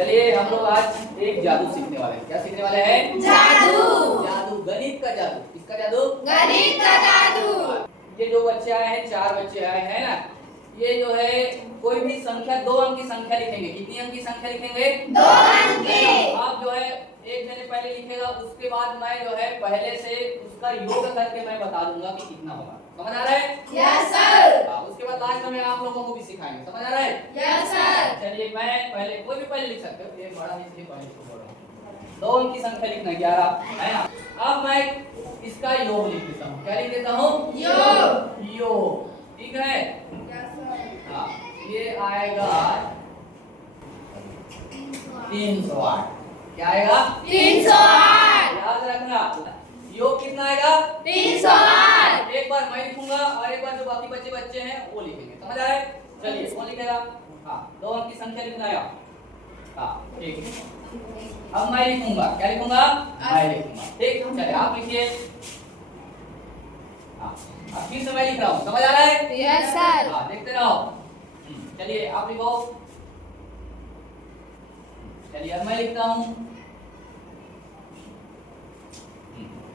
चलिए हम लोग आज एक जादू सीखने वाले हैं। क्या सीखने वाले हैं? जादू। जादू, गणित का जादू। किसका जादू? गणित का जादू। ये जो बच्चे आए हैं, 4 बच्चे आए हैं ना, ये जो है कोई भी संख्या 2 अंक की संख्या लिखेंगे। कितनी अंक की संख्या लिखेंगे? 2 अंक की। आप जो है एक जने पहले लिखेगा, उसके बाद मैं जो है पहले से उसका योग करके मैं बता दूंगा कि कितना होगा। समझ आ रहा है? Yes sir. उसके बाद लास्ट में आप लोगों को भी सिखाएंगे। समझ आ रहा है? Yes sir. चलिए मैं पहले, कोई भी पहले लिख सकते हो, ये बड़ा लिखिए, पहले इसको बोल रहा हूँ। 2 अंक की संख्या लिखना 11 है ना। अब मैं इसका योग लिख देता हूँ। क्या लिख देता हूँ? योग। योग, ठीक है। Yes sir. हाँ, ये आएगा 308। क्या आएगा? 308। याद रखना। योग कितना आएगा? 308। एक बार मैं लिखूंगा और एक बार जो बाकी बच्चे हैं वो लिखेंगे। समझ आ रहा है? चलिए कौन लिखेगा? हाँ, 2 अंक की संख्या लिखना है। हाँ ठीक है। अब मैं लिखूंगा। क्या लिखूंगा? मैं लिखूंगा। ठीक, चलिए आप लिखिए। हाँ, अब फिर से मैं लिख रहा हूँ। समझ आ रहा है? Yes sir. हाँ, देखते रहो। चलिए आप लिखो। चलिए अब मैं लिखता हूँ।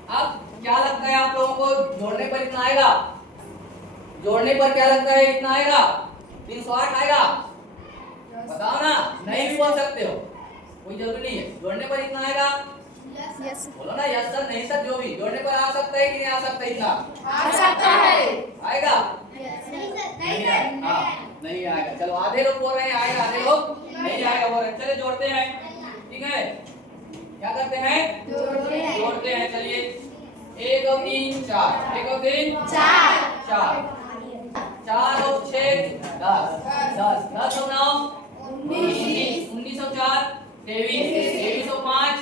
अब क्या लगता है आप लोगों को, जोड़ने पर इतना आएगा? जोड़ने पर क्या लगता है इतना आएगा? 308 आएगा? बताओ ना, नहीं भी बोल सकते हो, कोई जरूरी नहीं है। जोड़ने पर इतना आएगा? यस। बोलो ना यस सर, नहीं सर, जो भी जोड़ने पर आ सकता है कि नहीं आ सकता? इतना आ सकता है। आएगा? नहीं सर। नहीं आएगा। हाँ, नहीं आएगा। चलो आधे लोग बोल रहे हैं आएगा, आधे लोग नहीं आएगा बोल रहे हैं। चलिए जोड़ते हैं, ठीक है। क्या करते हैं? जोड़ते हैं। चलिए 1 और 3 4, 1 और 3 4, 4, 4 और 6 10, 10, 10 और 9 19, 19 और 4 23, 23 और 5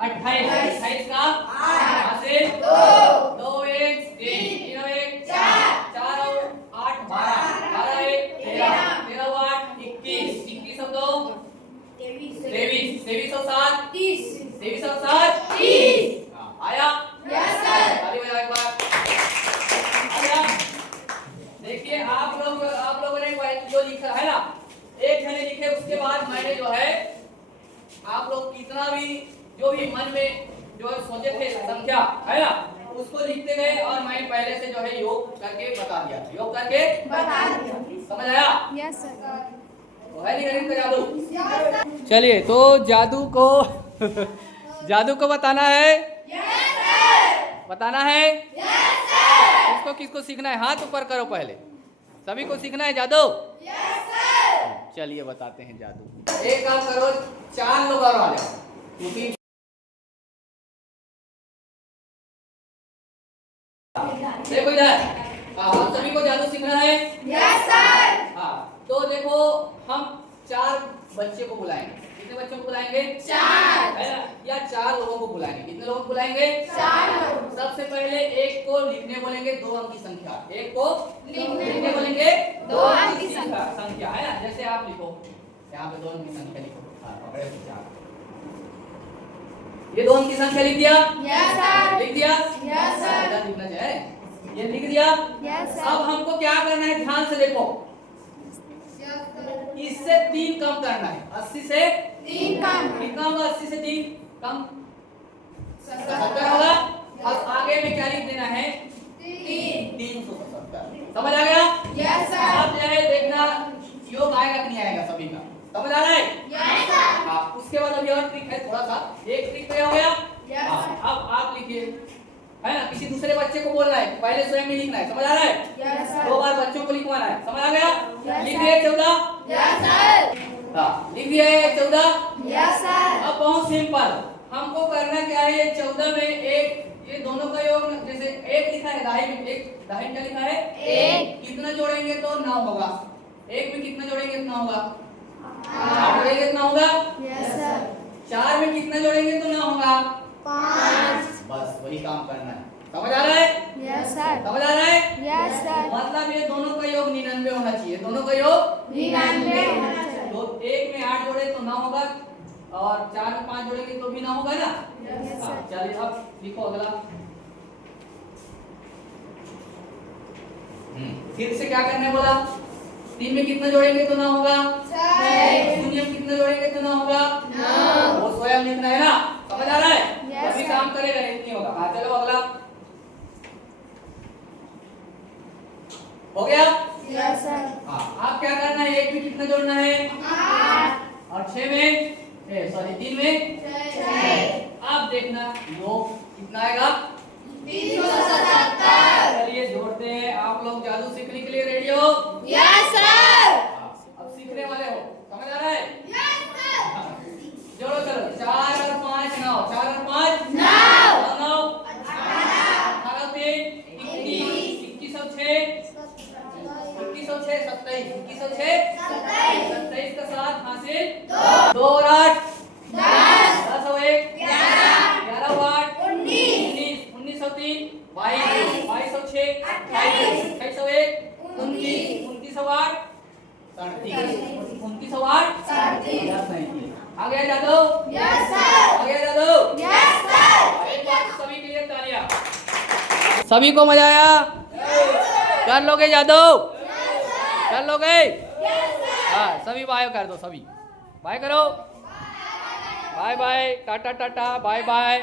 28, 28 का 8 से 2 1 3, 3 और 1 4, 4 और 8 12, 12 1 13, 13 और 8 21, 21 और 2 23, 23 और 7 30, 23 और 7 30। आया? Yes sir. ताली बजाओ एक बार। आया? देखिए आप लोगों ने जो लिखा है ना, एक जने लिखे, उसके बाद मैंने जो है आप लोग कितना भी जो भी मन में जो है सोचे थे संख्या है ना, उसको लिखते गए और मैं पहले से जो है योग करके बता दिया। योग करके बता दिया। समझ आया? Yes sir. तो है नहीं गणित का जादू? चलिए तो जादू को जादू को बताना है। बताना है। किसको किसको सीखना है? हाथ ऊपर करो पहले। सभी को सीखना है जादू? चलिए बताते हैं जादू। एक काम करो, 4 लोग और आ जाओ, क्योंकि देखो इधर, हम सभी को जादू सीखना है। हाँ, तो देखो हम 4 बच्चे को बुलाएंगे। कितने बच्चों को बुलाएंगे? 4, है ना? या 4 लोगों को बुलाएंगे। कितने लोगों को बुलाएंगे? 4 लोग। सबसे पहले एक को लिखने बोलेंगे 2 अंक की संख्या। एक को लिखने बोलेंगे 2 अंक की संख्या, है ना? जैसे आप लिखो, यहाँ पे 2 अंक की संख्या लिखो। हाँ, पकड़े तो 4। ये 2 अंक की संख्या लिख दिया? लिख दिया? इधर लिखना चाहिए। ये लिख दिया? अब हमको क्या करना है, ध्यान से देखो। इससे 3 कम करना है। 80 से 3 कम। कितना होगा 80 से 3 कम? 70 होगा। अब आगे में क्या लिख देना है? 370। समझ आ गया? अब जो है देखना योग आएगा कि नहीं आएगा सभी का। समझ आ रहा है? हाँ, उसके बाद अभी और ट्रिक है थोड़ा सा। एक ट्रिक तो हो गया। अब आप लिखिए, है ना? किसी दूसरे बच्चे को बोलना है, पहले स्वयं नहीं लिखना है। समझ आ रहा है? 2 बार बच्चों को लिखवाना है। समझ आ गया? लिख दिए 14? हाँ, लिख दिया 14? अब बहुत सिंपल, हमको करना क्या है, ये 14 में एक, ये दोनों का योग, जैसे एक लिखा है दाहिने में, एक दाहिने क्या लिखा है? 1। कितना जोड़ेंगे तो 9 होगा। एक में कितना जोड़ेंगे इतना होगा? 8 जोड़ेंगे इतना होगा? 4 में कितना जोड़ेंगे तो 9 होगा? 5। बस वही काम करना है। समझ आ रहा है? समझ आ रहा है? मतलब ये दोनों का योग 99 होना चाहिए। दोनों का योग 99 होना चाहिए। तो एक में 8 जोड़े तो 9 होगा, और 4 में 5 जोड़ेंगे तो भी 9 होगा ना? चलिए अब लिखो अगला। फिर से क्या करने बोला? 3 में कितना जोड़ेंगे तो ना होगा, 6 शून्य में कितना जोड़ेंगे तो ना होगा, 9 वो स्वयं लिखना है ना, समझ आ रहा है? Yes, तभी sir. काम करेगा, नहीं नहीं होगा। हाँ चलो अगला हो गया। Yes, sir. हाँ आप क्या करना है, 1 में कितना जोड़ना है 8 और 6 में सॉरी 3 में 6 आप देखना योग कितना आएगा। 377 चलिए जोड़ते हैं। आप लोग जादू सीखने के लिए रेडी हो? Yes, sir. अब सीखने वाले हो, समझ आ रहा है? Yes, sir. जोड़ो चलो, 4 और 5 9, 4 और 5 9 9 18 3 21 21 और 6 21 और 6 27 21 और 6 27 का 7 हासिल 2 और 8 10 और 1 11 और 8 19 19 और 3 22 22 और 6 28 28 और 1 29 29 और 8 37 29 और 8 37 आ गया जादू? Yes, sir. आ गया जादू? Yes, sir. एक बार सभी के लिए तालियां। सभी को मजा आया? कर लोगे जादू? कर लोगे? हाँ सभी बाय कर दो, सभी बाय करो। बाय बाय, टाटा टाटा, बाय बाय।